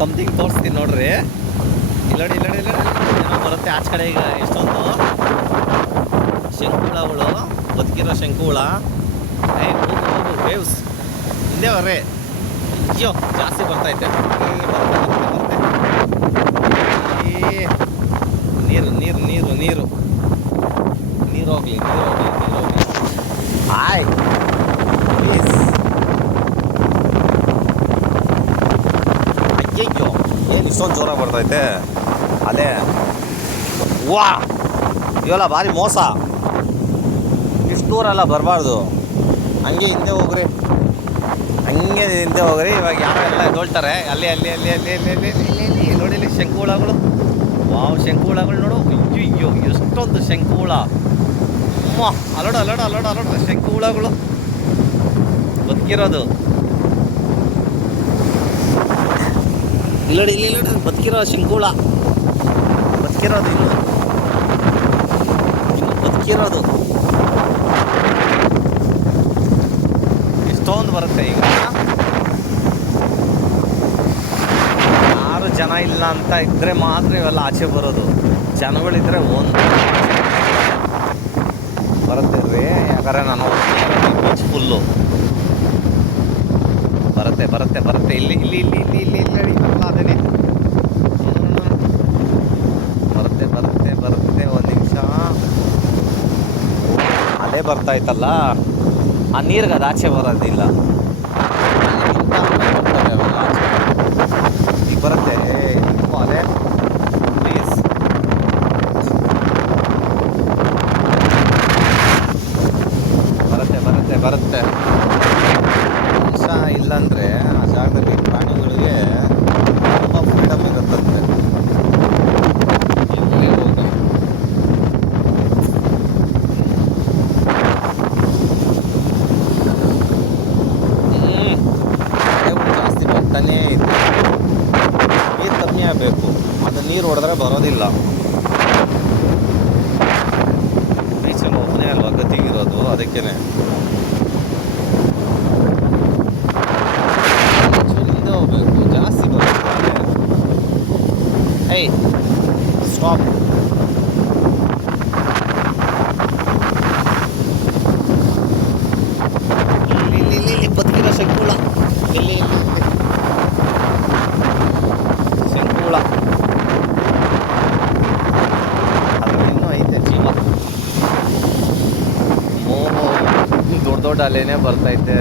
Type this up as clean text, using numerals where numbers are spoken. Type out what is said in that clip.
Something ತೋರಿಸ್ತೀನಿ ನೋಡ್ರಿ. ಇಲ್ಲಡಿ ಇಲ್ಲಡಿ ಇಲ್ಲ ಏನೋ ಬರುತ್ತೆ ಆಚೆ ಕಡೆ. ಈಗ ಎಷ್ಟೊಂದು ಶಂಕುಳಗಳು, ಬದುಕಿರೋ ಶಂಕುಳ. ವೇವ್ಸ್ ಹಿಂದೆ ಬರ್ರೆ. ಅಯ್ಯೋ ಜಾಸ್ತಿ ಬರ್ತೈತೆ. ನೀರು ನೀರು ನೀರು ನೀರು ನೀರು ಹೋಗ್ಲಿ, ನೀರು ಹೋಗ್ಲಿ, ನೀರು ಹೋಗ್ಲಿ. ಆಯ್ ಪ್ಲೀಸ್. ಅಯ್ಯಯ್ಯೋ ಏನು ಇಷ್ಟೊಂದು ಜೋರಾಗಿ ಬರ್ತೈತೆ ಅದೇ. ವಾ ಇವೆಲ್ಲ ಭಾರಿ ಮೋಸ. ಇಷ್ಟು ದೂರೆಲ್ಲ ಬರಬಾರ್ದು. ಹಂಗೆ ಹಿಂದೆ ಹೋಗ್ರಿ, ಹಂಗೆ ಹಿಂದೆ ಹೋಗ್ರಿ. ಇವಾಗ ಯಾರೋ ಎಲ್ಲ ಎದ್ದೊಳ್ತಾರೆ. ಅಲ್ಲಿ ಅಲ್ಲಿ ಅಲ್ಲಿ ಅಲ್ಲಿ ಅಲ್ಲಿ ಅಲ್ಲಿ ಅಲ್ಲಿ ಅಲ್ಲಿ ನೋಡಿ ಇಲ್ಲಿ ಶಂಕುಳಗಳು. ವಾವ್ ಶಂಕುಳಗಳು ನೋಡು. ಅಯ್ಯೋ ಎಷ್ಟೊಂದು ಶಂಕುಳ. ಅಲ್ಲೋಡು ಅಲ್ಲೋಡು ಅಲ್ಲೋಡು ಅಲ್ಲೋಡು ಶಂಕುಳಗಳು ಬದುಕಿರೋದು. ಇಲ್ಲೋಡಿ ಇಲ್ಲಿ ಇಲ್ಲೋಡಿ ಬದುಕಿರೋ ಶಂಕುಳ. ಬದುಕಿರೋದು ಇನ್ನು ಬದುಕಿರೋದು ಎಷ್ಟೊಂದು ಬರುತ್ತೆ. ಈಗ ಯಾರು ಜನ ಇಲ್ಲ ಅಂತ ಇದ್ದರೆ ಮಾತ್ರ ಇವೆಲ್ಲ ಆಚೆ ಬರೋದು. ಜನಗಳಿದ್ರೆ ಒಂದು ಬರುತ್ತೆ ರೀ. ಯಾಕಂದರೆ ನಾನು ಬೀಚ್ ಫುಲ್ಲು ಬರುತ್ತೆ ಬರುತ್ತೆ ಬರುತ್ತೆ. ಇಲ್ಲಿ ಇಲ್ಲಿ ಇಲ್ಲಿ ಇಲ್ಲಿ ಇಲ್ಲಿ ಇಲ್ಲಿ ಇಲ್ಲ ಅದೇನೆ ಬರುತ್ತೆ ಬರುತ್ತೆ ಬರುತ್ತೆ. ಒಂದು ನಿಮಿಷ ಅದೇ ಬರ್ತಾಯ್ತಲ್ಲ. ಆ ನೀರಿಗೆ ಅದು ಆಚೆ ಬರೋದಿಲ್ಲ. ಈಗ ಬರುತ್ತೆ ಅದೇ. ಪ್ಲೀಸ್ ಬರುತ್ತೆ ಬರುತ್ತೆ ಬರುತ್ತೆ. ನಿಮಿಷ ಇಲ್ಲಾಂದರೆ ಆ ಜಾಗದಲ್ಲಿ ಪ್ರಾಣಿಗಳಿಗೆ ತುಂಬ ಫ್ರೀಡಮ್ ಇರುತ್ತಂತೆ. ಜಾಸ್ತಿ ಬರ್ತಾನೇ ಇದೆ. ನೀರು ಕಮ್ಮಿ ಆಗಬೇಕು. ಅದು ನೀರು ಹೊಡೆದ್ರೆ ಬರೋದಿಲ್ಲ. ಬೀಚಲ್ಲಿ ಒಬ್ಬನೇ ಅಲ್ವಾ ಗತಿಗಿರೋದು, ಅದಕ್ಕೇ ಹಿಂದೆ ಹೋಗ್ಬೇಕು. ಜಾಸ್ತಿ ಬರುತ್ತೆ. ಏಯ್ ಸ್ಟಾಪ್. ಇಲ್ಲಿ ಇಲ್ಲಿ ಇಲ್ಲಿ ಬದುಕಿರೋ ಶಂಕುಳ. ಇಲ್ಲಿ ಇಲ್ಲಿ ಶಂಕುಳ ಅದ್ರಲ್ಲಿ ಇನ್ನೂ ಐತೆ ಜೀವ. ದೊಡ್ಡ ದೊಡ್ಡ ಅಲೆನೇ ಬರ್ತೈತೆ.